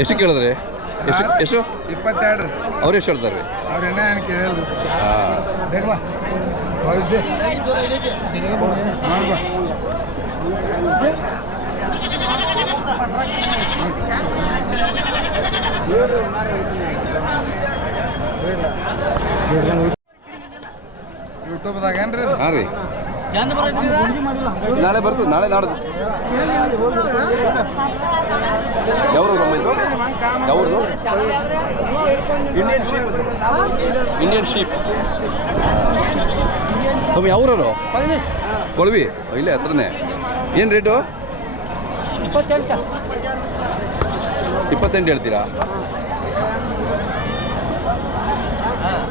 ಎಷ್ಟು ಕೇಳಿದ್ರಿ? ಎಷ್ಟು 22 ಅವ್ರು ಎಷ್ಟು ಹೇಳ್ತಾರೆ ರೀ? ಅವ್ರು ಏನು ಕೇಳಿದ್ರು. ಹಾಂ ಬೇಕವಾ ಯೂಟ್ಯೂಬ್ದಾಗ ಏನ್ರಿ? ಹಾಂ ರೀ, ನಾಳೆ ಬರ್ತದೆ, ನಾಳೆ ನಾಡ್ದು. ಯಾವ್ದು ಇದು? ಯಾವ್ದು? Indian sheep. ತಮ್ಮ ಯಾವ್ರವರು? ಕೊಳವಿ. ಇಲ್ಲೇ ಹತ್ರನೇ. ಏನು ರೇಟು? 28 ಹೇಳ್ತೀರಾ?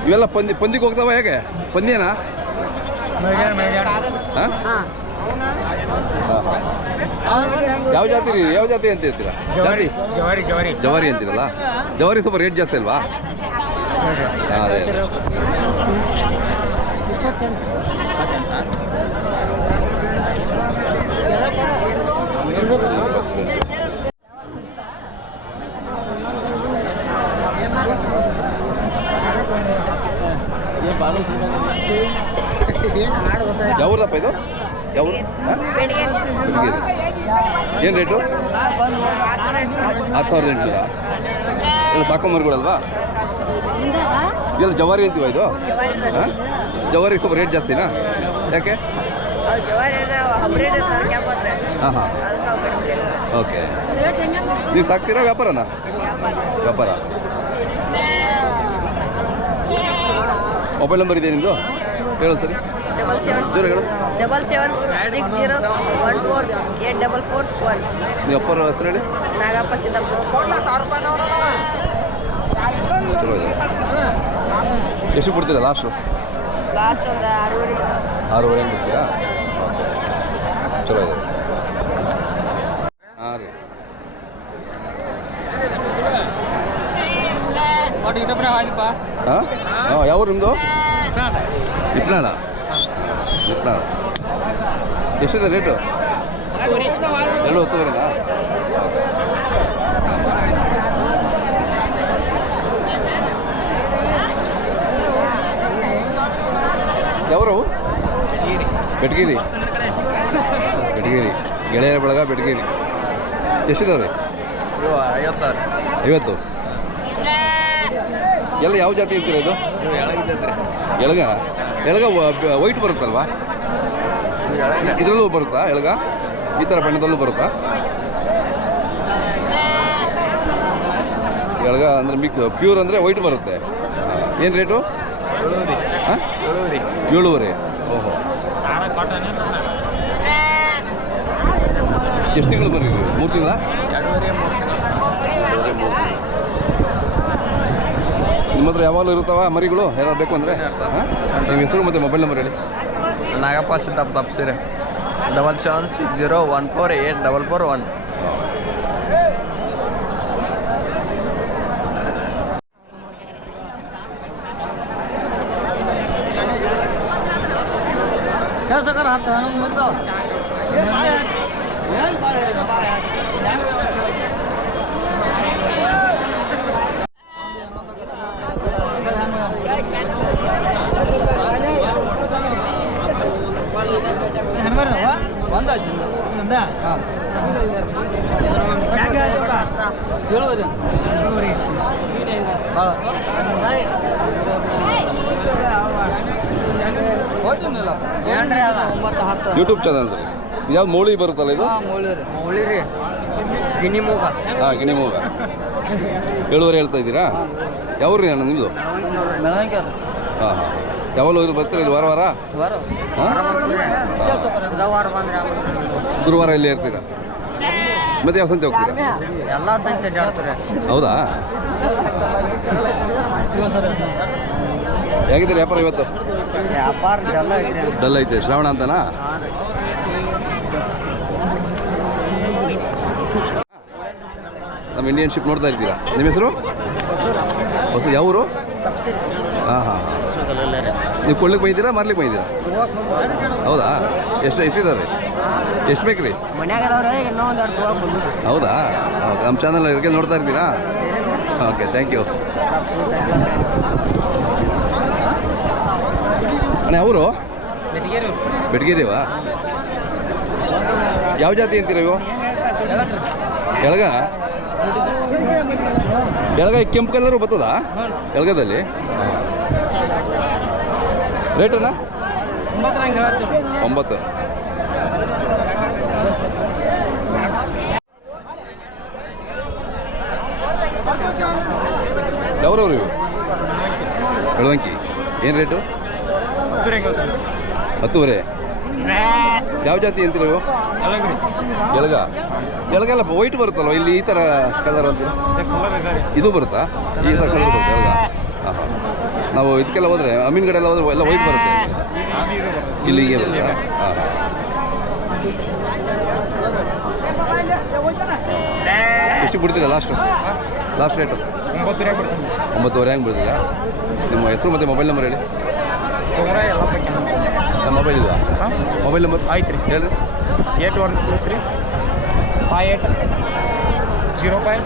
ಇವೆಲ್ಲ ಪಂದಿಗೆ ಹೋಗ್ತಾವ ಹೇಗೆ? ಪಂದ್ಯನಾ? ಹಾಂ, ಯಾವ ಜಾತಿ ರೀ? ಯಾವ ಜಾತಿ ಅಂತ ಹೇಳ್ತೀರಾ? ಜಾತಿ ಜವಾರಿ ಅಂತೀರಲ್ಲ. ಜವಾರಿ ಸ್ವಲ್ಪ ರೇಟ್ ಜಾಸ್ತಿ ಅಲ್ವಾ? ಹಾಂ, ಅದೇ ಯಾವ್ದಪ್ಪ ಇದು? ಯಾವ ಏನು ರೇಟು? 6800. ಎಲ್ಲ ಸಾಕೊಂಬರ್ಗಳಲ್ವಾ? ಎಲ್ಲ ಜವಾರಿ ಅಂತೀವ ಇದು? ಹಾಂ, ಜವಾರಿಗೆ ಸ್ವಲ್ಪ ರೇಟ್ ಜಾಸ್ತಿನಾ? ಯಾಕೆ? ಹಾಂ ಹಾಂ, ಓಕೆ. ನೀವು ಸಾಕ್ತೀರಾ ವ್ಯಾಪಾರನಾ? ವ್ಯಾಪಾರ. ಮೊಬೈಲ್ ನಂಬರ್ ಇದೆ ನಿಮ್ಮದು? ಹೇಳು ಸರಿ, ಜೋರು ಹೇಳು. 7760148441. ನೀವು ಅಪ್ಪರ ಹೆಸರು ಹೇಳಿ. ನಾಗಪ್ಪ ಸಿದ್ದಪ್ಪ. ಚಲೋ ಇದೆ. ಎಷ್ಟು ಕೊಡ್ತೀರಾ ಲಾಸ್ಟು? ಲಾಸ್ಟ್ ಒಂದು 6:30. 6:30 ಕೊಡ್ತೀರಾ? ಚಲೋ ಇದೆ. ಹಾಂ ರೀ. ಹಾಂ ಹಾಂ, ಯಾವ ನಿಮ್ಮದು? ಇಟ್ನಾಳ. ಎಷ್ಟಿದೆ ರೇಟು? 7:10 ಯಾವ್ರವು? ಬೆಟಗೇರಿ. ಗೆಳೆಯರ ಬಳಗ ಬೆಟಗೇರಿ. ಎಷ್ಟಿದಾವೆ ರೀ? 50. ಎಲ್ಲ ಯಾವ ಜಾತಿ ಇರ್ತೀರ ಇದು? ಎಳಗ ವೈಟ್ ಬರುತ್ತಲ್ವಾ? ಇದರಲ್ಲೂ ಬರುತ್ತಾ ಎಳಗ? ಈ ಥರ ಬಣ್ಣದಲ್ಲೂ ಬರುತ್ತಾ? ಎಳಗ ಅಂದರೆ ಮಿಕ್ಸ್ ಪ್ಯೂರ್ ಅಂದರೆ ವೈಟ್ ಬರುತ್ತೆ. ಏನು ರೇಟು? 7:30. ಓಹೋ, ಎಷ್ಟು ತಿಂಗಳು ಬಂದಿದ್ದೀವಿ? 3 ತಿಂಗಳ? 2.5-3 ನಿಮ್ಮ ಹತ್ರ ಯಾವಾಗಲೂ ಇರುತ್ತಾವ ಮರಿಗಳು? ಯಾರು ಬೇಕು ಅಂದರೆ? ಹಾಂ, ನಿಮ್ಮ ಹೆಸರು ಮತ್ತು ಮೊಬೈಲ್ ನಂಬರ್ ಹೇಳಿ. ನಾಗಪ್ಪ ಸಿದ್ದಪ್ಪ ತಪ್ಸಿರಿ. 7760148441. ಯೂಟ್ಯೂಬ್ ಚಾನಲ್ ರೀ. ಯಾವ್ದು ಮೌಳಿ ಬರುತ್ತಲ್ಲ ಇದು? ಮೌಳಿ ರೀ, ಗಿನಿ ಮೂಗ. ಹಾಂ, ಗಿನಿ ಮೂಗ. 7:30 ಹೇಳ್ತಾ ಇದ್ದೀರಾ? ಯಾವ್ರಿ ಅಣ್ಣ ನಿಮ್ಮದು? ಹಾಂ ಹಾಂ. ಯಾವಾಗಲೂ ಬರ್ತೀರಾ ಇಲ್ಲಿ? ವಾರ ಹಾಂ, ಗುರುವಾರ ಇಲ್ಲಿ ಇರ್ತೀರಾ? ಮತ್ತೆ ಯಾವ ಸಂತೆ ಹೋಗ್ತೀರಾ? ಎಲ್ಲ ಸಂತೆ ಜಾಡ್ತಾರೆ. ಹೌದಾ? ಹೇಗಿದ್ದೀರಿ ವ್ಯಾಪಾರ ಇವತ್ತು? ವ್ಯಾಪಾರ ಡಲ್ ಐತೆ. ಶ್ರಾವಣ ಅಂತನಾ? ನಮ್ಮ ಇಂಡಿಯನ್ ಶಿಪ್ ನೋಡ್ತಾ ಇರ್ತೀರಾ? ನಿಮ್ಮ ಹೆಸರು? ಹೊಸ. ಯಾವ ಊರು? ಹಾಂ ಹಾಂ ಹಾಂ. ನೀವು ಕೊಳ್ಳಿಗೆ ಬೈತೀರಾ ಮಾರ್ಲಿಕ್ಕೆ ಬೈತೀರಾ? ಹೌದಾ? ಎಷ್ಟಿದ್ದಾರೆ? ಎಷ್ಟು ಬೇಕು ರೀ? ಮನ್ಯಾಗದವ್ರೆ ಇನ್ನೂ ಒಂದು ಎರಡು ತಗೋಕ್ ಬಂದು ಹೌದಾ? ನಮ್ಮ ಚಾನಲ್ ಇರ್ಗೆ ನೋಡ್ತಾ ಇರ್ತೀರಾ? ಓಕೆ, ಥ್ಯಾಂಕ್ ಯು ಅಣ್ಣ. ಅವರು ಬೆಟಗೇರಿವಾ? ಯಾವ ಜಾತಿ ಅಂತೀರ ಇವು? ಎಳಗ ಎಳಗ ಕೆಂಪು ಕಲರು ಬರ್ತದಾ ಎಳಗದಲ್ಲಿ? ರೇಟಣ್ಣ? 9. ಯಾವ್ರವ್ರು ಇವು? ಬೆಳವಂಕಿ. ಏನು ರೇಟು? 10,500. ಯಾವ ಜಾತಿ ಅಂತೀರ ಇವು? ಎಳಗ. ಎಳಗಲ್ಲ, ವೈಟ್ ಬರುತ್ತಲ್ವ ಇಲ್ಲಿ ಈ ಥರ ಕಲರ್ ಅಂತೀರ? ಇದು ಬರುತ್ತಾ? ಈ ಥರ ಕಲರ್ ಬರುತ್ತೆ ಎಳಗ? ಹಾಂ ಹಾಂ. ನಾವು ಇದಕ್ಕೆಲ್ಲ ಹೋದರೆ ಅಮೀನ್ಗಡೆ ಎಲ್ಲ ಹೋದ್ರೆ ಎಲ್ಲ ವೈಟ್ ಬರುತ್ತೆ, ಇಲ್ಲಿ ಹೀಗೆ ಬರುತ್ತಾ? ಹಾಂ ಹಾಂ. ಎಷ್ಟು ಬಿಡ್ತೀರಾ ಲಾಸ್ಟ್ ರೇಟು? 9,500 ಹೆಂಗೆ ಬಿಡ್ತೀರಾ? ನಿಮ್ಮ ಹೆಸರು ಮತ್ತು ಮೊಬೈಲ್ ನಂಬರ್ ಹೇಳಿ. ನಮ್ಮ ಮೊಬೈಲ್ ಇದೆಯಾ? ಮೊಬೈಲ್ ನಂಬರ್ ಆಯ್ತು ರೀ, ಹೇಳ್ರಿ. 8123 5805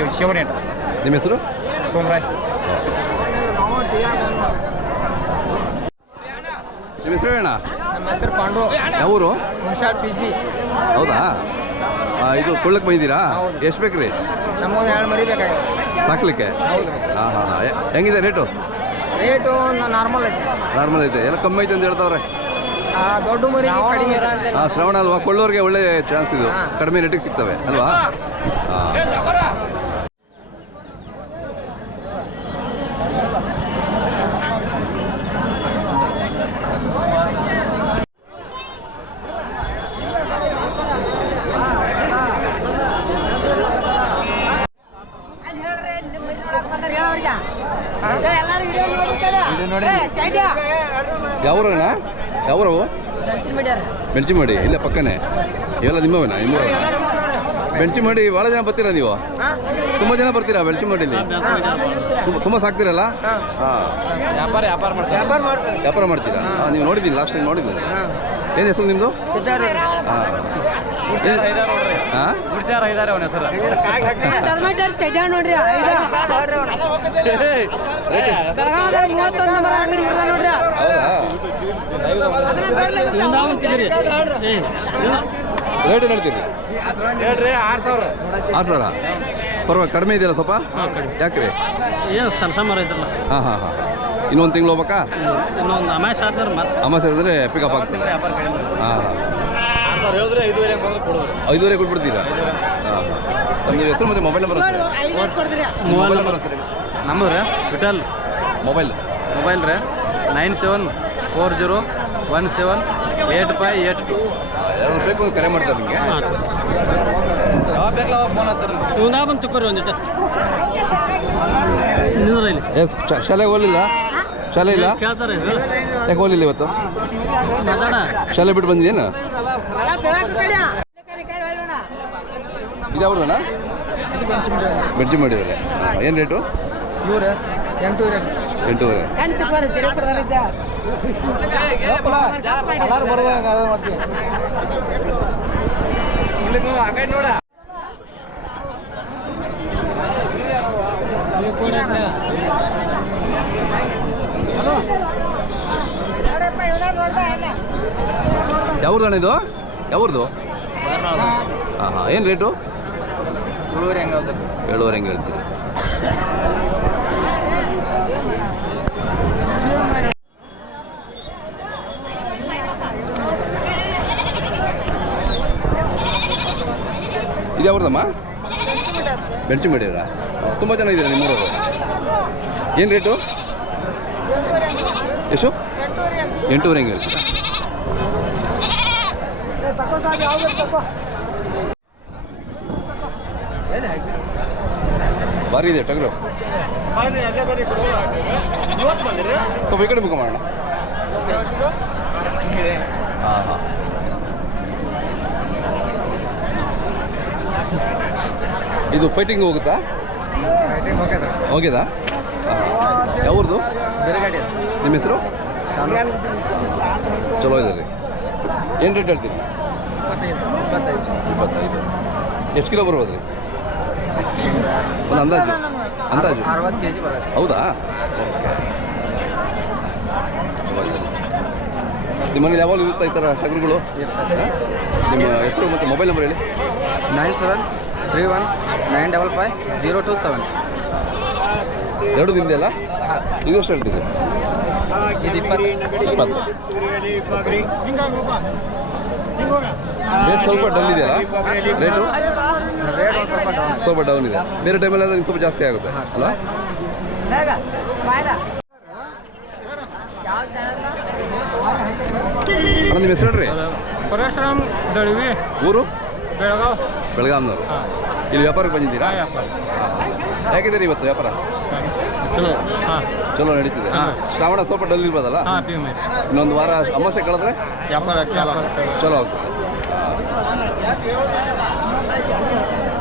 78. ನಿಮ್ಮ ಹೆಸರು? ಸೋಮರಾಯ್. ನಿಮ್ಮ ಹೆಸರು ಹೇಳೋಣ. ನಮ್ಮ ಹೆಸರು ಪಾಂಡು. ಯಾವೂರು? ಹುಣಸಾಡ್ PG. ಹೌದಾ? ಇದು ಕೊಳ್ಳಕ್ಕೆ ಬಂದಿದ್ದೀರಾ? ಎಷ್ಟು ಬೇಕು ರೀ? ನಮ್ಮೊಂದು 2 ಮರಿ ಬೇಕಾಗಿದೆ ಸಾಕ್ಲಿಕ್ಕೆ? ಹೌದು. ಹಾಂ ಹಾಂ. ಹೆಂಗಿದೆ ರೇಟು? ರೇಟು ಒಂದು ನಾರ್ಮಲ್ ಐತಿ. ನಾರ್ಮಲ್ ಐತೆ, ಎಲ್ಲ ಕಮ್ಮಿ ಐತೆ ಅಂತ ಹೇಳ್ತಾವ್ರೆ. ದೊಡ್ಡ ಮರಿ ಕಡಿಮೆ. ಹಾಂ, ಶ್ರವಣ ಅಲ್ವಾ? ಕೊಳ್ಳೋರಿಗೆ ಒಳ್ಳೆ ಚಾನ್ಸ್ ಇದು, ಕಡಿಮೆ ರೇಟಿಗೆ ಸಿಗ್ತವೆ ಅಲ್ವಾ? ಹಾಂ. ಯಾವ್ರಣ್ಣ? ಯಾವ್ರವು? ಮೆಣಸಿ ಮಾಡಿ ಇಲ್ಲೇ ಪಕ್ಕನೇ. ಇವೆಲ್ಲ ನಿಮ್ಮವೇನಾ? ಬೆಂಚಿ ಮಾಡಿ ಭಾಳ ಜನ ಬರ್ತೀರಾ ನೀವು? ತುಂಬ ಜನ ಬರ್ತೀರಾ ಬೆಂಚಿ ಮಾಡಿಲಿ? ತುಂಬ ಸಾಕ್ತೀರಲ್ಲ? ಹಾಂ. ವ್ಯಾಪಾರ ಮಾಡ್ತೀರಾ? ಹಾಂ, ನೀವು ನೋಡಿದ್ದೀನಿ, ಲಾಸ್ಟ್ ಟೈಮ್ ನೋಡಿದ್ದೀನಿ. ಏನು ಹೆಸರು ನಿಮ್ಮದು? ಹಾಂ. ಹಾಂ, ರೇಟ್ ಏನು ಹೇಳ್ತೀರಿ? 6,000. ಪರವಾಗಿ ಕಡಿಮೆ ಇದೆಯಲ್ಲ ಸ್ವಲ್ಪ? ಯಾಕ್ರಿ? ಏನು ಸಣ್ಣ ಮರ ಐತಲ್ಲ. ಹಾಂ ಹಾಂ ಹಾಂ. ಇನ್ನೊಂದು ತಿಂಗಳು ಹೋಗ್ಬೇಕಾ? ಇನ್ನೊಂದು ಅಮಾಸೆ ಆದ್ರೆ ಮತ್ತೆ ಅಮಾಸೆ ಆದರೆ ಪಿಕಪ್ ಆಗ್ತದೆ. ಹಾಂ. 5,500 ಕೊಟ್ಬಿಡ್ತೀರಾ? ಹಾಂ. ನಿಮ್ಮ ಹೆಸರು ಮತ್ತು ಮೊಬೈಲ್ ನಂಬರ್? ಮೊಬೈಲ್ ನಂಬರ್ ಸರಿ. ನಮ್ಮದು ರೀ ವಿಠಲ್ ಮೊಬೈಲ್ ರೀ 9740178582. ಯಾರು ಬೇಕು ಅಂತ ಕರೆ ಮಾಡ್ತಾರೆ ನಿಮಗೆ? ಯಾವಾಗ ಬೇಕಲ್ಲ ಅವಾಗ ಫೋನ್ ಹಚ್ಚಾರ. ನೀವು ನಾ ಬಂದು ತಗೋರಿ ಒಂದಿಟ್ಟು ನಿಂದ್ರಲ್ಲಿ. ಎಸ್, ಶಾಲೆಗೆ ಹೋಗಲಿಲ್ಲ? ಶಾಲೆ ಇಲ್ಲ? ಕೇಳ್ತಾರೆ ಯಾಕೆ ಹೋಗಲಿಲ್ಲ ಇವತ್ತು? ಮಾತಾಡ. ಶಾಲೆ ಬಿಟ್ಟು ಬಂದಿದ್ದೇನು? ಇದು ಯಾವ್ದಣ್ಣ? ಬೆಡ್ಜಿ ಮಾಡಿದ್ದಾರೆ. ಏನು ರೇಟು? 8,500. 8,500. ಯಾವ್ದು ಇದು? ಯಾವ್ದು? ಹಾಂ ಹಾಂ. ಏನು ರೇಟು? 7,500 ಹೆಂಗೆ ಹೇಳ್ತೀರಿ? ಇದು ಯಾವ್ದಮ್ಮ? ಬೆಂಚಿ ಮಾಡಿದ್ರಾ? ತುಂಬ ಚೆನ್ನಾಗಿದ್ದೀರಾ ನಿಮ್ಮೂರವರು. ಏನು ರೇಟು? ಎಷ್ಟು? 8,500 ಹೆಂಗೆ ಹೇಳ್ತೀರಾ? ಭಾರಿ ಇದೆ ಟಗರು. ಸ್ವಲ್ಪ ಈ ಕಡೆ ಬುಕ್ ಮಾಡೋಣ. ಹಾಂ ಹಾಂ. ಇದು ಫೈಟಿಂಗ್ ಹೋಗುತ್ತಾ? ಹೋಗ್ಯದಾ? ಹಾಂ. ಯಾವ್ದು? ಬೇರೆ ಗಾಡಿ. ನಿಮ್ಮ ಹೆಸರು? ಚಲೋ ಇದೆ ರೀ. ಏನು ರೇಟ್ ಹೇಳ್ತೀರಿ? 25. ಎಷ್ಟು ಕಿಲೋ ಬರ್ಬೋದು ರೀ? ಒಂದು ಅಂದಾಜು 60 kg ಬರುತ್ತೆ. ಹೌದಾ? ನಿಮ್ಮ ಮನೇಲಿ ಯಾವಾಗಲೂ ಇರುತ್ತಾ ಈ ಥರ ಟಗರುಗಳು? ನಿಮ್ಮ ಹೆಸರು ಮತ್ತು ಮೊಬೈಲ್ ನಂಬರ್ ಹೇಳಿ. 9731955027. ಎರಡು ದಿನದ ಅಲ್ಲ? ಇದು ಎಷ್ಟು ಹೇಳ್ತೀರಿ? ಇದು 20. ರೇಟ್ ಸ್ವಲ್ಪ ಡೌನ್ ಇದೆಯಲ್ಲ ರೇಟು? ರೇಟ್ ಒಂದು ಸ್ವಲ್ಪ ಡೌನ್ ಇದೆ. ಬೇರೆ ಟೈಮಲ್ಲಿ ಆದರೆ ಸ್ವಲ್ಪ ಜಾಸ್ತಿ ಆಗುತ್ತೆ ಅಲ್ಲ? ಅಣ್ಣ ನಿಮ್ಮ ಹೆಸರು ಹೇಳ್ರಿ. ಪರಶುರಾಮ್ ದಳವಿ, ಊರು? ಬೆಳಗಾವ್. ಬೆಳಗಾಂನವರು. ಇಲ್ಲಿ ವ್ಯಾಪಾರಕ್ಕೆ ಬಂದಿದ್ದೀರಾ? ಹೇಗಿದ್ದೀರಿ ಇವತ್ತು ವ್ಯಾಪಾರ? ಹಾಂ ಚಲೋ ನಡೀತಿದೆ. ಶ್ರಾವಣ ಸ್ವಲ್ಪ ಡಲ್ ಇರ್ಬೋದಲ್ಲ? ಹಾಂ ಪಿ ಎಮ್ ಇನ್ನೊಂದು ವಾರ ಅಮಾವಾಸ್ಯೆ ಕಳೆದ್ರೆ ವ್ಯಾಪಾರ ಚಲೋ ಆಗ್ತದೆ.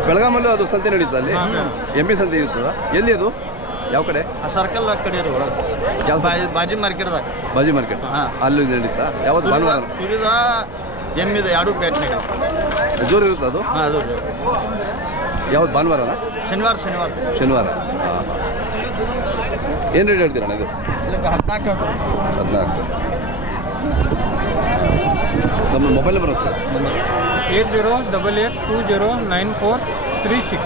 ಬೆಳಗಾಮಲ್ಲೂ ಅದು ಸಂತೆ ನಡೀತದೆ ಅಲ್ಲಿ? ಎಮ್ಮೆ ಸಂತೆ ಇರ್ತದ? ಎಲ್ಲಿ ಅದು? ಯಾವ ಕಡೆ? ಸರ್ಕಲ್ ಕಡೆ ಯಾವ ಬಾಜಿ ಮಾರ್ಕೆಟ್ದಾಗ ಬಾಜಿ ಮಾರ್ಕೆಟ್? ಅಲ್ಲಿ ನಡೀತಾ? ಯಾವತ್ತು ಭಾನುವಾರ? ತುರಿದ ಎಮ್ಮಿದೆ ಎರಡು ಪ್ಯಾಟ್ನಾಗ ಜೋರು ಇರುತ್ತೆ ಅದು? ಹಾಂ ಅದು ಯಾವತ್ತು ಭಾನುವಾರನ? ಶನಿವಾರ ಶನಿವಾರ. ಹಾಂ. ಏನು ರೇಟ್ ಹೇಳ್ತೀರಣ್ಣ ಇದು? 14. ನಮ್ಮ ಮೊಬೈಲ್ ನಂಬರ್ ಸರ್? 8088209436.